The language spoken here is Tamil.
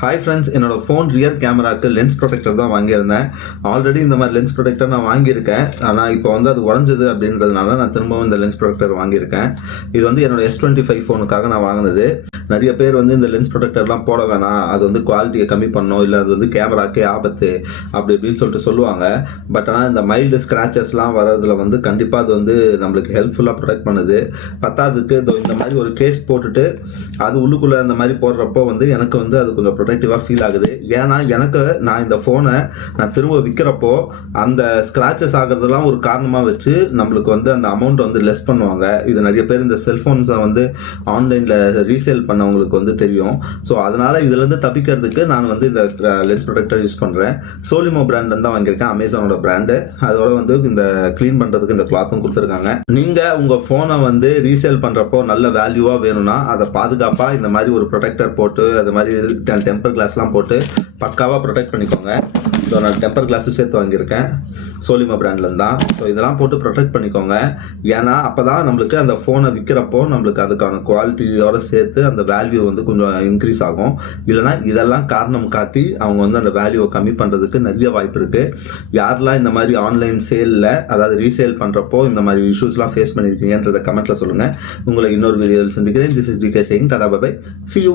ஹாய் ஃப்ரெண்ட்ஸ், என்னோடய ஃபோன் ரியர் கேமராவுக்கு லென்ஸ் ப்ரொடெக்டர் தான் வாங்கியிருந்தேன். ஆல்ரெடி இந்த மாதிரி லென்ஸ் ப்ரொடெக்டர் நான் வாங்கியிருக்கேன். ஆனால் இப்போ வந்து அது உடஞ்சது அப்படின்றதுனால நான் திரும்பவும் இந்த லென்ஸ் ப்ரொடெக்டர் வாங்கியிருக்கேன். இது வந்து என்னோடய S25 ஃபோனுக்காக நான் வாங்கினது. நிறைய பேர் வந்து இந்த லென்ஸ் ப்ரொடெக்டர்லாம் போட வேணாம், அது வந்து குவாலிட்டியை கம்மி பண்ணணும், இல்லை அது வந்து கேமராக்கே ஆபத்து அப்படி இப்படின்னு சொல்லிட்டு சொல்லுவாங்க. பட் ஆனால் இந்த மைல்டு ஸ்க்ராச்சஸ்லாம் வரதில் வந்து கண்டிப்பாக அது வந்து நம்மளுக்கு ஹெல்ப்ஃபுல்லாக ப்ரொடெக்ட் பண்ணுது. பத்தாவதுக்கு இந்த மாதிரி ஒரு கேஸ் போட்டுட்டு அது உள்ளுக்குள்ளே அந்த மாதிரி போடுறப்போ வந்து எனக்கு வந்து அது கொஞ்சம் ப்ரொடெக்டிவாக ஃபீல் ஆகுது. ஏன்னா நான் இந்த ஃபோனை நான் திரும்ப விற்கிறப்போ அந்த ஸ்க்ராச்சஸ் ஆகிறதுலாம் ஒரு காரணமாக வச்சு நம்மளுக்கு வந்து அந்த அமௌண்ட் வந்து லெஸ் பண்ணுவாங்க. இது நிறைய பேர் இந்த செல்ஃபோன்ஸை வந்து ஆன்லைனில் ரீசேல் பண்ணவங்களுக்கு வந்து தெரியும். ஸோ அதனால் இதுலேருந்து தப்பிக்கிறதுக்கு நான் வந்து இந்த லென்ஸ் ப்ரொடெக்டர் யூஸ் பண்ணுறேன். சோலிமோ பிராண்ட் தான் வாங்கியிருக்கேன், அமேசானோட பிராண்டு. அதோட வந்து இந்த க்ளீன் பண்ணுறதுக்கு இந்த கிளாத்தும் கொடுத்துருக்காங்க. நீங்கள் உங்கள் ஃபோனை வந்து ரீசேல் பண்ணுறப்போ நல்ல வேல்யூவாக வேணும்னா அதை பாதுகாப்பாக இந்த மாதிரி ஒரு ப்ரொடெக்டர் போட்டு அது மாதிரி டெம்பர் கிளாஸ்லாம் போட்டு பக்காவாக ப்ரொடெக்ட் பண்ணிக்கோங்க. ஸோ நான் டெம்பர் கிளாஸும் சேர்த்து வாங்கியிருக்கேன், சோலிமா பிராண்ட்லேருந்து தான். ஸோ இதெல்லாம் போட்டு ப்ரொடெக்ட் பண்ணிக்கோங்க. ஏன்னா அப்போ தான் நம்மளுக்கு அந்த ஃபோனை விற்கிறப்போ நம்மளுக்கு அதுக்கான குவாலிட்டியோடு சேர்த்து அந்த வேல்யூ வந்து கொஞ்சம் இன்க்ரீஸ் ஆகும். இல்லைனா இதெல்லாம் காரணம் காட்டி அவங்க வந்து அந்த வேல்யூவை கம்மி பண்ணுறதுக்கு நிறைய வாய்ப்பு இருக்குது. யாரெல்லாம் இந்த மாதிரி ஆன்லைன் சேலில் அதாவது ரீசேல் பண்ணுறப்போ இந்த மாதிரி இஷ்யூஸ்லாம் ஃபேஸ் பண்ணியிருக்கீங்கன்றதை கமெண்ட்டில் சொல்லுங்கள். உங்களை இன்னொரு வீடியோவில் சந்திக்கிறேன். This is DK saying tata bye bye, see you.